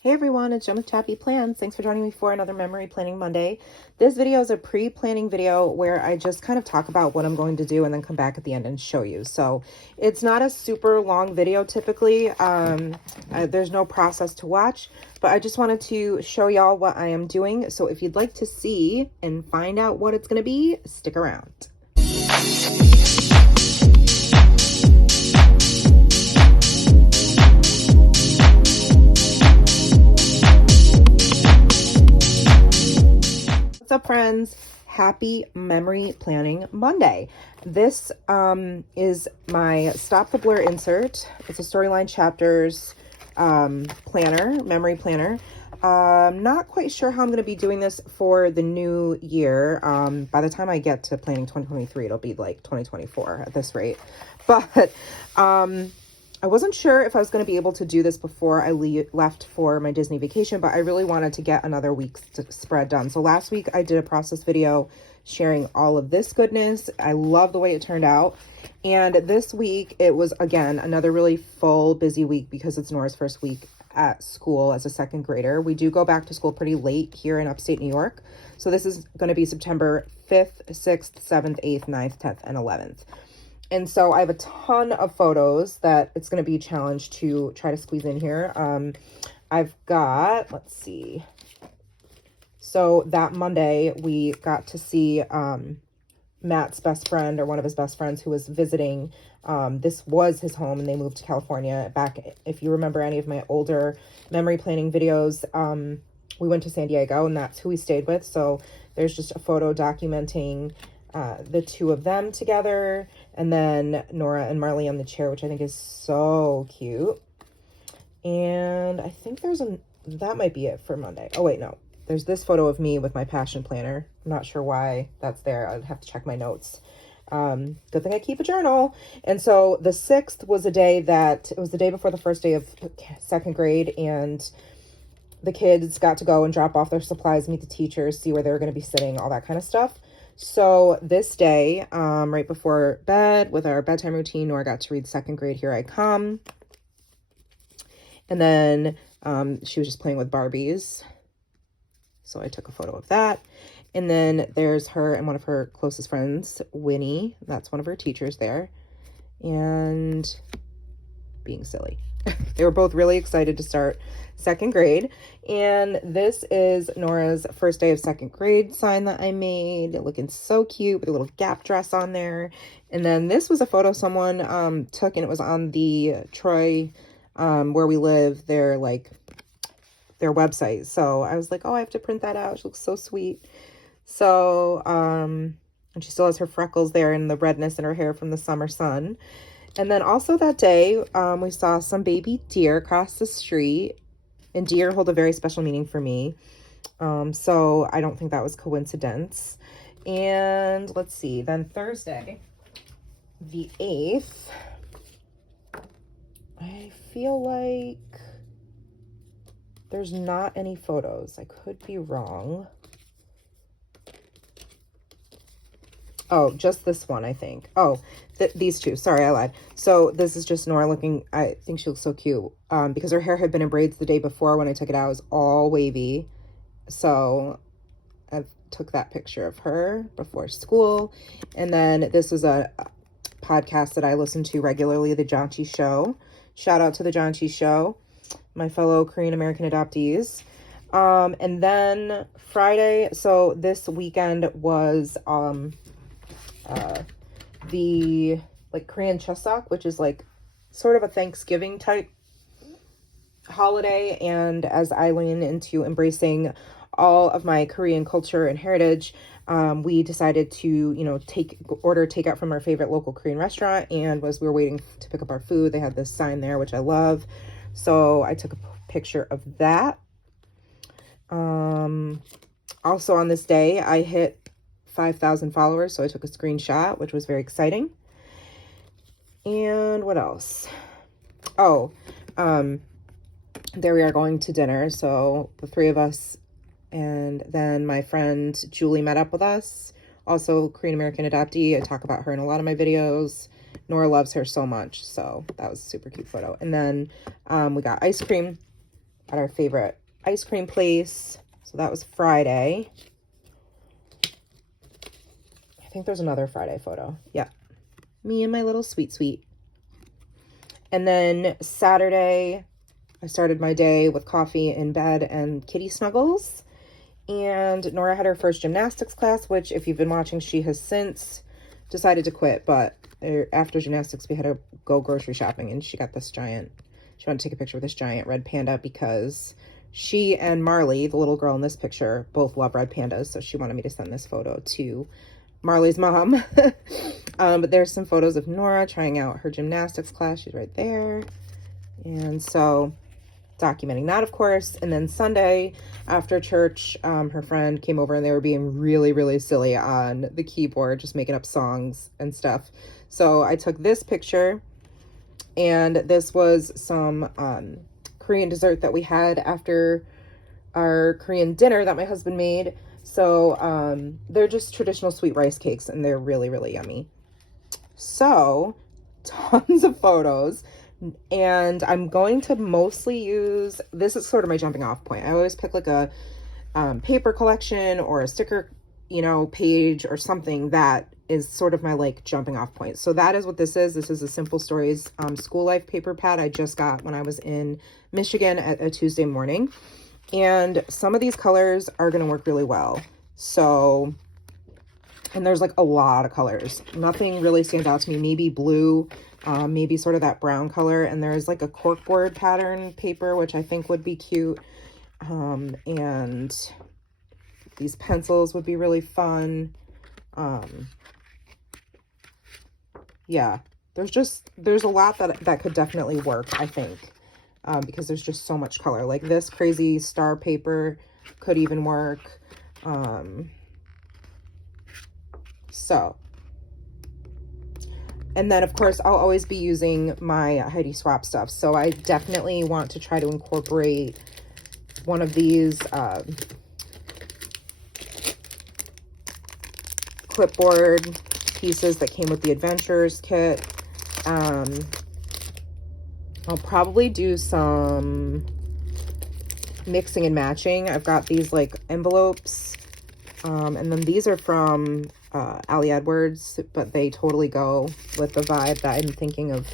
Hey everyone, it's Jen with Chappy Plans. Thanks for joining me for another Memory Planning Monday. This video is a pre-planning video where I just kind of talk about what I'm going to do and then come back at the end and show you. So it's not a super long video typically. There's no process to watch, but I just wanted to show y'all what I am doing. So if you'd like to see and find out what it's going to be, stick around. What's up, friends? Happy Memory Planning Monday. This is my Stop the Blur insert. It's a Storyline Chapters planner, memory planner. Not quite sure how I'm going to be doing this for the new year. By the time I get to planning 2023, it'll be like 2024 at this rate. But I wasn't sure if I was going to be able to do this before I left for my Disney vacation, but I really wanted to get another week's spread done. So last week I did a process video sharing all of this goodness. I love the way it turned out. And this week it was, again, another really full, busy week because it's Nora's first week at school as a second grader. We do go back to school pretty late here in upstate New York. So this is going to be September 5th, 6th, 7th, 8th, 9th, 10th, and 11th. And so I have a ton of photos that it's going to be a challenge to try to squeeze in here. I've got, let's see. So that Monday, we got to see Matt's best friend, or one of his best friends, who was visiting. This was his home, and they moved to California. Back, if you remember any of my older memory planning videos, we went to San Diego, and that's who we stayed with. So there's just a photo documenting the two of them together, and then Nora and Marley on the chair, which I think is so cute. And I think that might be it for Monday. Oh wait, no, there's this photo of me with my passion planner. I'm not sure why that's there. I'd have to check my notes. Good thing I keep a journal. And so the 6th was it was the day before the first day of second grade, and the kids got to go and drop off their supplies, meet the teachers, see where they were going to be sitting, all that kind of stuff. So this day, right before bed, with our bedtime routine, Nora got to read second grade Here I Come. And then she was just playing with Barbies. So I took a photo of that. And then there's her and one of her closest friends, Winnie. That's one of her teachers there. And being silly. They were both really excited to start second grade. And this is Nora's first day of second grade sign that I made. Looking so cute with a little Gap dress on there. And then this was a photo someone took, and it was on the Troy, where we live, their website. So I was like, oh, I have to print that out. She looks so sweet. So, and she still has her freckles there and the redness in her hair from the summer sun. And then also that day, we saw some baby deer across the street, and deer hold a very special meaning for me. So I don't think that was coincidence. And let's see, then Thursday, the 8th, I feel like there's not any photos. I could be wrong. Oh, just this one, I think. Oh, these two. Sorry, I lied. So this is just Nora looking, I think she looks so cute. Because her hair had been in braids the day before when I took it out. It was all wavy. So I took that picture of her before school. And then this is a podcast that I listen to regularly, The Janchi Show. Shout out to The Janchi Show, my fellow Korean American adoptees. And then Friday, so this weekend was the Korean Chuseok, which is like sort of a Thanksgiving type holiday. And as I lean into embracing all of my Korean culture and heritage, we decided to, order takeout from our favorite local Korean restaurant. And as we were waiting to pick up our food, they had this sign there, which I love. So I took a picture of that. Also on this day, I hit 5,000 followers, so I took a screenshot, which was very exciting. And what else? Oh, there we are going to dinner. So the three of us, and then my friend Julie met up with us, also Korean American adoptee. I talk about her in a lot of my videos. Nora loves her so much, so that was a super cute photo. And then we got ice cream at our favorite ice cream place. So that was Friday. I think there's another Friday photo. Yeah. Me and my little sweet. And then Saturday, I started my day with coffee in bed and kitty snuggles. And Nora had her first gymnastics class, which if you've been watching, she has since decided to quit. But after gymnastics, we had to go grocery shopping, and she got this giant, she wanted to take a picture with this giant red panda because she and Marley, the little girl in this picture, both love red pandas. So she wanted me to send this photo to Marley's mom. But there's some photos of Nora trying out her gymnastics class. She's right there. And so documenting that, of course. And then Sunday after church, her friend came over and they were being really silly on the keyboard, just making up songs and stuff. So I took this picture, and this was some Korean dessert that we had after our Korean dinner that my husband made. So they're just traditional sweet rice cakes, and they're really yummy. So tons of photos. And I'm going to mostly use, this is sort of my jumping off point. I always pick like a paper collection or a sticker, you know, page or something that is sort of my like jumping off point. So that is what this is. This is a Simple Stories School Life paper pad I just got when I was in Michigan at a Tuesday morning. And some of these colors are going to work really well. So, and there's like a lot of colors. Nothing really stands out to me. Maybe blue. Maybe sort of that brown color, and there's like a corkboard pattern paper, which I think would be cute. And these pencils would be really fun. Yeah, there's a lot that could definitely work, I think, because there's just so much color. Like this crazy star paper could even work. And then, of course, I'll always be using my Heidi Swap stuff. So I definitely want to try to incorporate one of these clipboard pieces that came with the Adventures kit. I'll probably do some mixing and matching. I've got these like envelopes. And then these are from Ali Edwards, but they totally go with the vibe that I'm thinking of,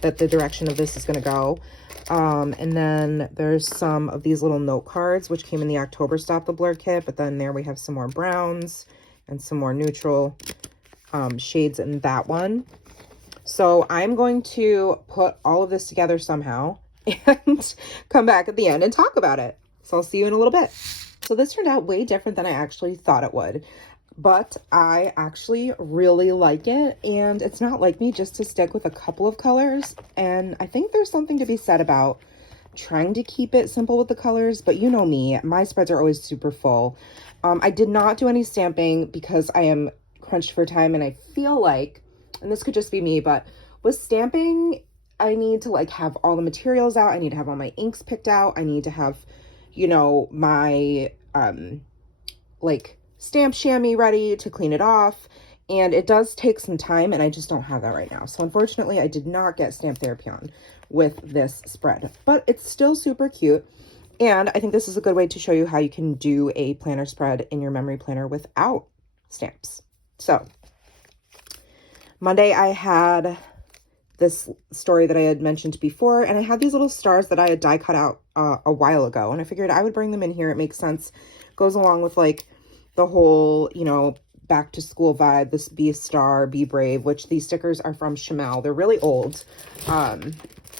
that the direction of this is going to go. And then there's some of these little note cards, which came in the October Stop the Blur kit, but then there we have some more browns and some more neutral shades in that one. So I'm going to put all of this together somehow and come back at the end and talk about it. So I'll see you in a little bit. So this turned out way different than I actually thought it would, but I actually really like it. And it's not like me just to stick with a couple of colors. And I think there's something to be said about trying to keep it simple with the colors, but you know me, my spreads are always super full. I did not do any stamping because I am crunched for time, and I feel like, and this could just be me, but with stamping, I need to like have all the materials out. I need to have all my inks picked out. I need to have, you know, my like stamp chamois ready to clean it off, and it does take some time, and I just don't have that right now. So unfortunately, I did not get Stamp Therapy on with this spread, but it's still super cute. And I think this is a good way to show you how you can do a planner spread in your memory planner without stamps. So Monday, I had this story that I had mentioned before, and I had these little stars that I had die cut out a while ago, and I figured I would bring them in here. It makes sense, goes along with like the whole, you know, back to school vibe, this be a star, be brave, which these stickers are from Chamel. They're really old,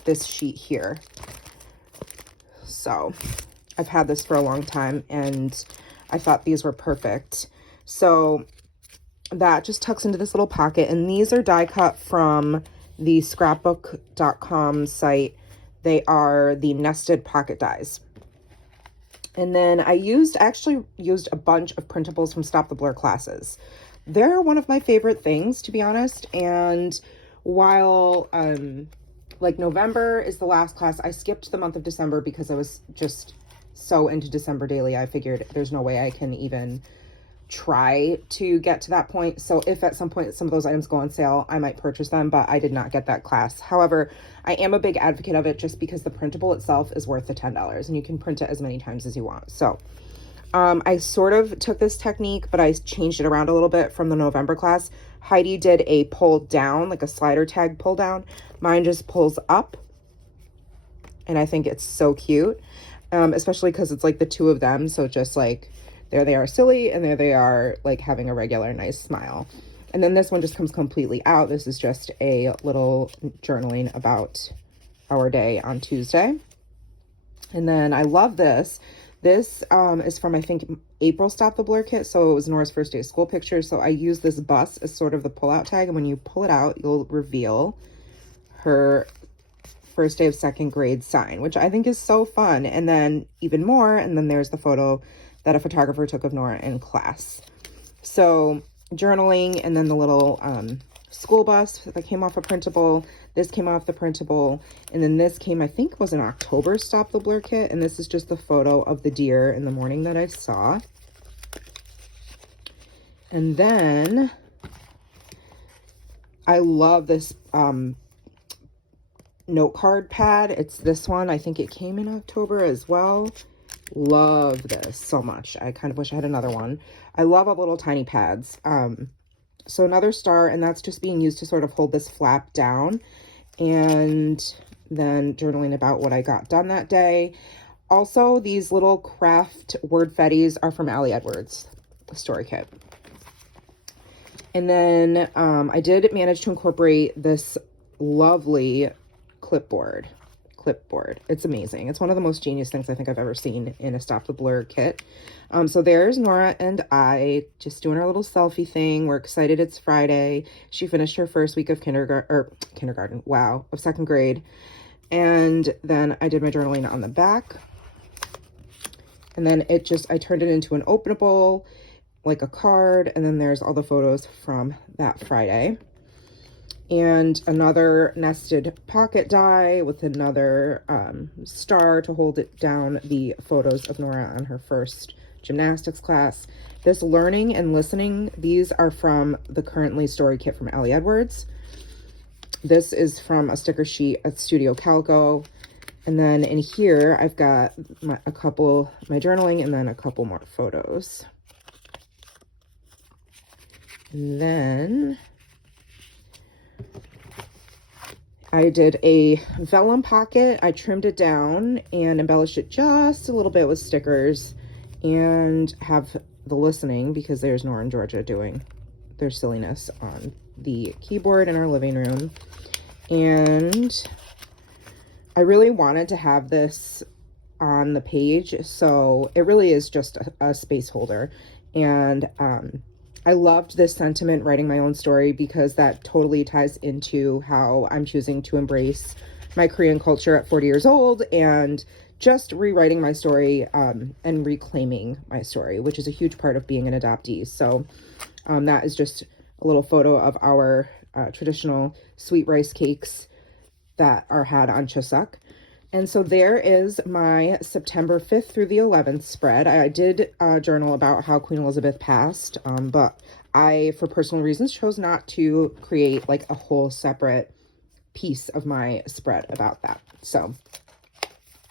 this sheet here. So I've had this for a long time, and I thought these were perfect. So that just tucks into this little pocket, and these are die cut from the scrapbook.com site. They are the nested pocket dies. And then I actually used a bunch of printables from Stop the Blur classes. They're one of my favorite things, to be honest. And while like November is the last class, I skipped the month of December because I was just so into December daily. I figured there's no way I can even try to get to that point. So if at some point some of those items go on sale, I might purchase them, but I did not get that class. However, I am a big advocate of it just because the printable itself is worth the $10 and you can print it as many times as you want. So I sort of took this technique, but I changed it around a little bit from the November class. Heidi did a pull down, like a slider tag pull down. Mine just pulls up. And I think it's so cute, especially because it's like the two of them. So just like, there they are silly, and there they are like having a regular nice smile. And then this one just comes completely out. This is just a little journaling about our day on Tuesday. And then I love this. This is from, I think, April Stop the Blur kit. So it was Nora's first day of school pictures. So I use this bus as sort of the pull-out tag. And when you pull it out, you'll reveal her first day of second grade sign, which I think is so fun. And then even more, and then there's the photo that a photographer took of Nora in class. So journaling, and then the little school bus that came off a printable. This came off the printable, and then this came, I think, was an October Stop the Blur kit, and this is just the photo of the deer in the morning that I saw. And then I love this note card pad. It's this one. I think it came in October as well. Love this so much. I kind of wish I had another one. I love all the little tiny pads. So another star, and that's just being used to sort of hold this flap down, and then journaling about what I got done that day. Also, these little craft word fetties are from Allie Edwards, the story kit. And then I did manage to incorporate this lovely clipboard. It's amazing. It's one of the most genius things I think I've ever seen in a Stop the Blur kit. So there's Nora and I just doing our little selfie thing. We're excited it's Friday. She finished her first week of kindergarten, wow, of second grade. And then I did my journaling on the back. And then I turned it into an openable, like a card. And then there's all the photos from that Friday. And another nested pocket die with another star to hold it down, the photos of Nora on her first gymnastics class. This learning and listening, these are from the Currently story kit from Allie Edwards. This is from a sticker sheet at Studio Calico. And then in here, I've got my journaling, and then a couple more photos. And then I did a vellum pocket. I trimmed it down and embellished it just a little bit with stickers, and have the listening, because there's Nora and Georgia doing their silliness on the keyboard in our living room. And I really wanted to have this on the page, so it really is just a space holder. And I loved this sentiment, writing my own story, because that totally ties into how I'm choosing to embrace my Korean culture at 40 years old, and just rewriting my story and reclaiming my story, which is a huge part of being an adoptee. So that is just a little photo of our traditional sweet rice cakes that are had on Chuseok. And so there is my September 5th through the 11th spread. I did journal about how Queen Elizabeth passed, but I, for personal reasons, chose not to create like a whole separate piece of my spread about that. So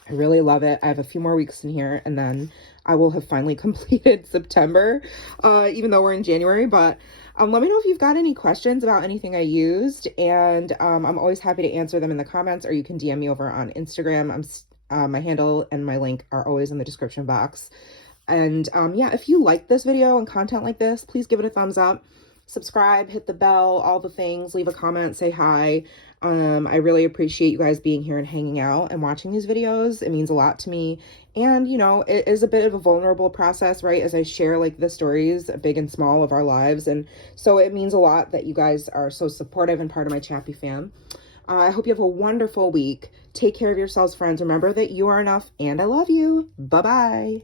I really love it. I have a few more weeks in here, and then I will have finally completed September, even though we're in January. But let me know if you've got any questions about anything I used, and I'm always happy to answer them in the comments, or you can DM me over on Instagram. My handle and my link are always in the description box. And yeah, if you like this video and content like this, please give it a thumbs up, subscribe, hit the bell, all the things, leave a comment, say hi. I really appreciate you guys being here and hanging out and watching these videos. It means a lot to me. And, you know, it is a bit of a vulnerable process, right? As I share like the stories, big and small, of our lives. And so it means a lot that you guys are so supportive and part of my Chappy Fam. I hope you have a wonderful week. Take care of yourselves, friends. Remember that you are enough, and I love you. Bye-bye.